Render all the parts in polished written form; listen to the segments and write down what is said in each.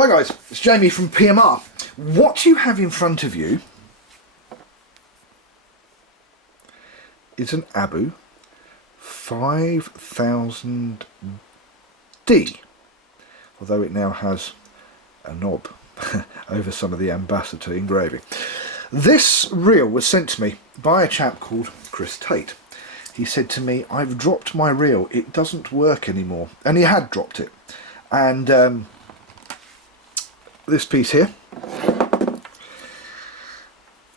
Hi guys, it's Jamie from PMR. What you have in front of you is an Abu 5000D, although it now has a knob over some of the ambassador engraving. This reel was sent to me by a chap called Chris Tate. He said to me, I've dropped my reel, it doesn't work anymore. And he had dropped it. And this piece here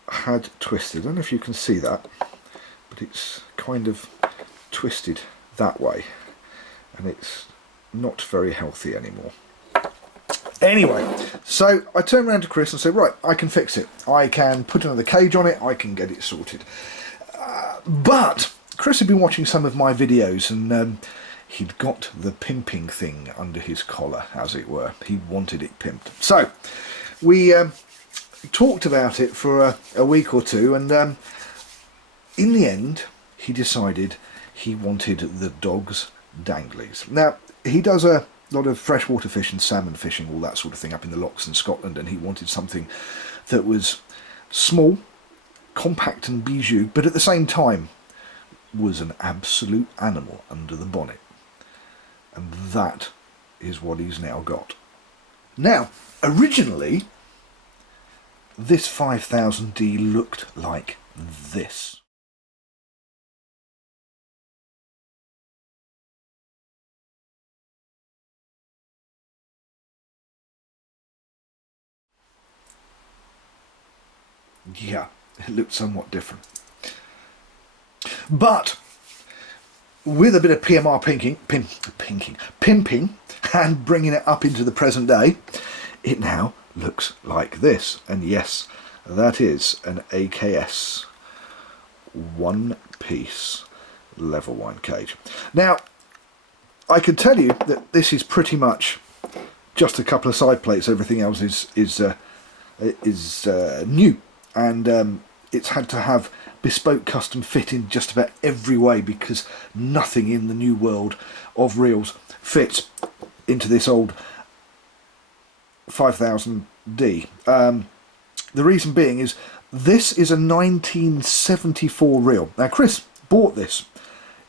had twisted. I don't know if you can see that, but it's kind of twisted that way, and it's not very healthy anymore. Anyway, so I turned around to Chris and said, right, I can fix it. I can put another cage on it, I can get it sorted. But Chris had been watching some of my videos, and he'd got the pimping thing under his collar, as it were. He wanted it pimped. So we talked about it for a week or two, and in the end he decided he wanted the dog's danglies. Now, he does a lot of freshwater fishing, salmon fishing, all that sort of thing up in the lochs in Scotland, and he wanted something that was small, compact and bijou, but at the same time was an absolute animal under the bonnet. And that is what he's now got. Now, originally, this 5000D looked like this. Yeah, it looked somewhat different. But with a bit of PMR pimping and bringing it up into the present day, it now looks like this. And yes, that is an AKS one-piece level 1 cage. Now, I can tell you that this is pretty much just a couple of side plates. Everything else is new, and it's had to have bespoke custom fit in just about every way, because nothing in the new world of reels fits into this old 5000D. The reason being is this is a 1974 reel. Now, Chris bought this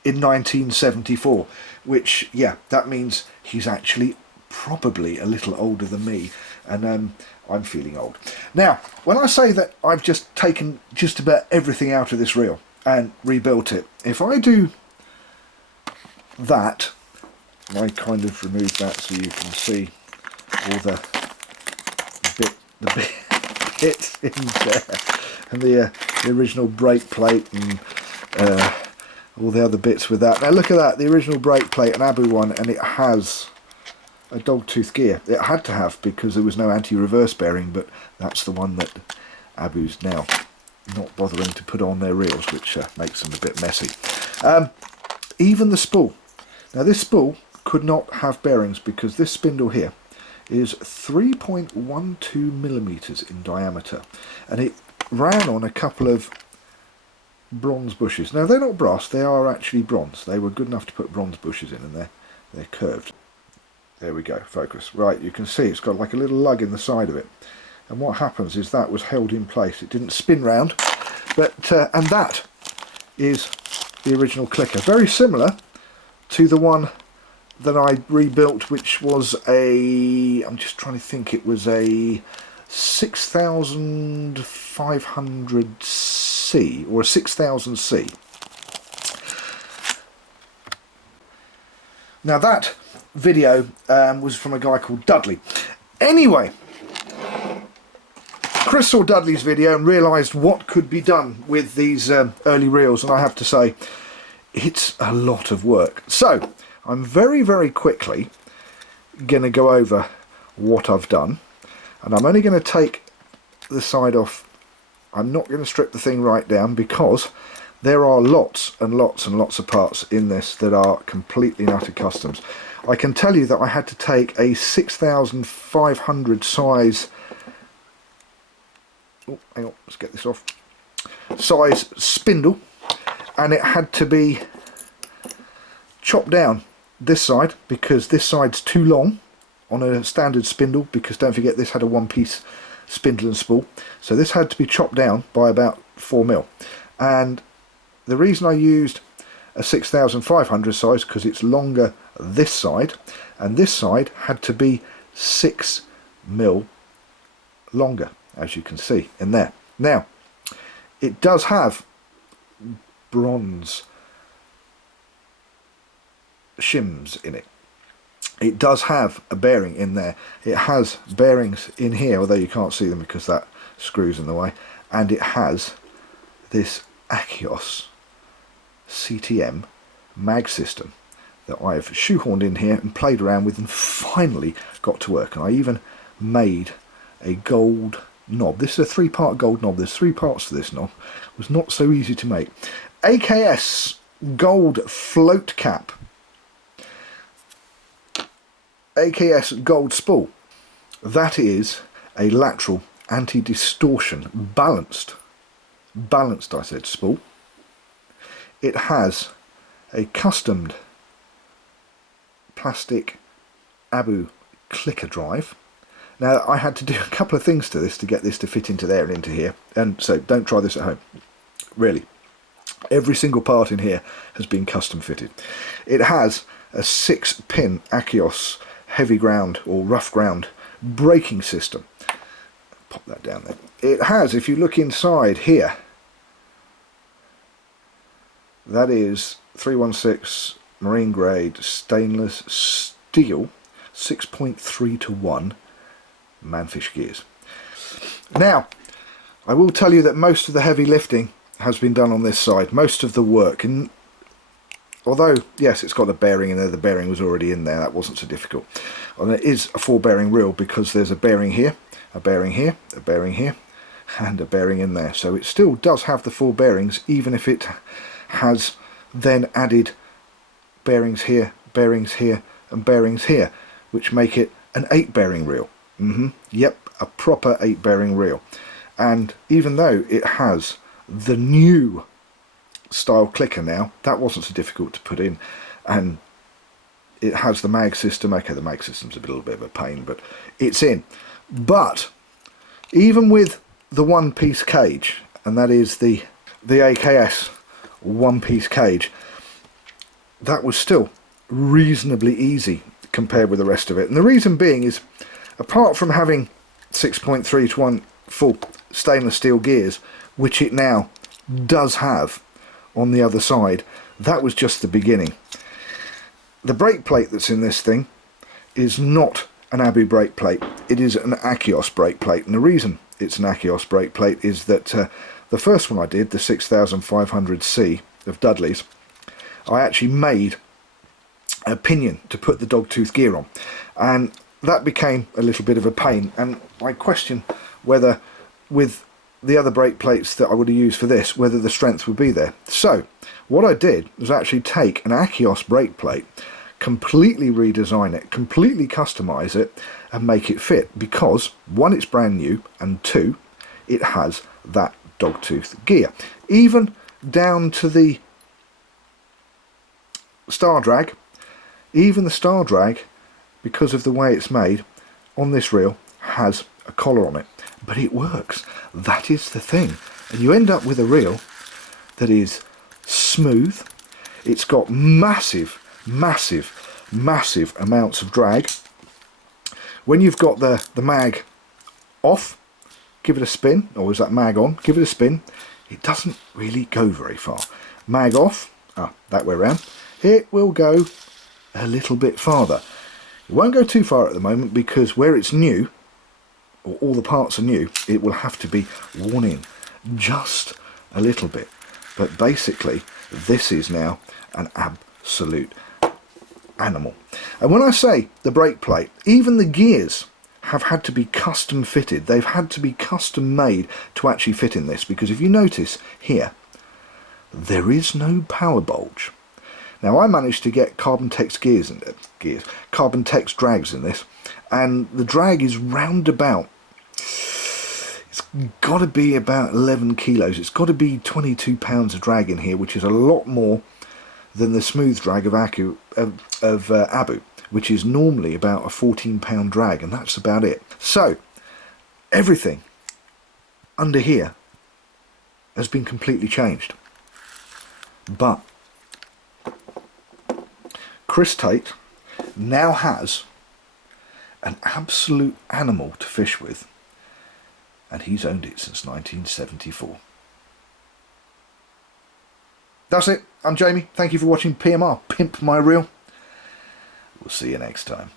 in 1974, which, yeah, that means he's actually probably a little older than me, and I'm feeling old. Now, when I say that I've just taken just about everything out of this reel and rebuilt it, if I do that, I kind of remove that so you can see all the bits in there, and the original brake plate and all the other bits with that. Now look at that, the original brake plate, an Abu one, and it has a dogtooth gear. It had to have, because there was no anti-reverse bearing, but that's the one that Abu's now not bothering to put on their reels, which makes them a bit messy. Even the spool. Now, this spool could not have bearings, because this spindle here is 3.12 millimeters in diameter, and it ran on a couple of bronze bushes. Now, they're not brass, they are actually bronze. They were good enough to put bronze bushes in, and they're curved. There we go, focus. Right, you can see it's got like a little lug in the side of it, and what happens is that was held in place. It didn't spin round, but and that is the original clicker, very similar to the one that I rebuilt, which was I'm just trying to think, it was a 6500C or a 6000C. Now, that video was from a guy called Dudley. Anyway, Chris saw Dudley's video and realised what could be done with these early reels, and I have to say, it's a lot of work. So I'm very, very quickly going to go over what I've done, and I'm only going to take the side off. I'm not going to strip the thing right down, because there are lots and lots and lots of parts in this that are completely and utter customs. I can tell you that I had to take a 6500 size, oh, hang on, let's get this off, size spindle, and it had to be chopped down this side, because this side's too long on a standard spindle, because don't forget this had a one-piece spindle and spool, so this had to be chopped down by about 4mm. And the reason I used a 6500 size, because it's longer this side, and this side had to be 6mm longer, as you can see in there. Now, it does have bronze shims in it. It does have a bearing in there. It has bearings in here, although you can't see them because that screw's in the way. And it has this Aqueous CTM mag system that I've shoehorned in here and played around with and finally got to work. And I even made a gold knob. This is a 3-part gold knob. There's 3 parts to this knob. It was not so easy to make. AKS gold float cap. AKS gold spool. That is a lateral anti-distortion balanced I said spool. It has a customed plastic Abu clicker drive. Now, I had to do a couple of things to this to get this to fit into there and into here, and so don't try this at home, really. Every single part in here has been custom fitted. It has a 6-pin Aqueous heavy ground or rough ground braking system. Pop that down there. It has, if you look inside here, that is 316 marine grade stainless steel 6.3:1 manfish gears. Now, I will tell you that most of the heavy lifting has been done on this side, most of the work, and although yes, it's got a bearing in there, the bearing was already in there, that wasn't so difficult. And it is a 4-bearing reel because there's a bearing here, a bearing here, a bearing here, and a bearing in there, so it still does have the 4 bearings, even if it has then added bearings here, and bearings here, which make it an 8-bearing reel. Yep, a proper 8-bearing reel. And even though it has the new style clicker now, that wasn't so difficult to put in, and it has the mag system. Okay, the mag system's a little bit of a pain, but it's in. But even with the one-piece cage, and that is the AKS one-piece cage, that was still reasonably easy compared with the rest of it. And the reason being is, apart from having 6.3:1 full stainless steel gears, which it now does have on the other side, that was just the beginning. The brake plate that's in this thing is not an Abu brake plate, it is an Aqueous brake plate. And the reason it's an Aqueous brake plate is that the first one I did, the 6500C of Dudley's, I actually made a pinion to put the dogtooth gear on, and that became a little bit of a pain, and I question whether with the other brake plates that I would have used for this, whether the strength would be there. So what I did was actually take an Aqueous brake plate, completely redesign it, completely customize it and make it fit, because 1, it's brand new, and 2, it has that dogtooth gear, even down to the star drag. Even the star drag, because of the way it's made on this reel, has a collar on it, but it works. That is the thing, and you end up with a reel that is smooth. It's got massive amounts of drag. When you've got the mag off, give it a spin, or is that mag on, give it a spin, it doesn't really go very far. Mag off, that way around, it will go a little bit farther. It won't go too far at the moment, because where it's new, or all the parts are new, it will have to be worn in just a little bit. But basically, this is now an absolute animal. And when I say the brake plate, even the gears have had to be custom fitted. They've had to be custom made to actually fit in this, because if you notice here, there is no power bulge. Now, I managed to get Carbon Tex Carbon Tex drags in this, and the drag is round about, it's got to be about 11 kilos. It's got to be 22 pounds of drag in here, which is a lot more than the smooth drag of Abu. which is normally about a 14-pound drag, and that's about it. So everything under here has been completely changed. But Chris Tate now has an absolute animal to fish with, and he's owned it since 1974. That's it. I'm Jamie. Thank you for watching PMR, Pimp My Reel. We'll see you next time.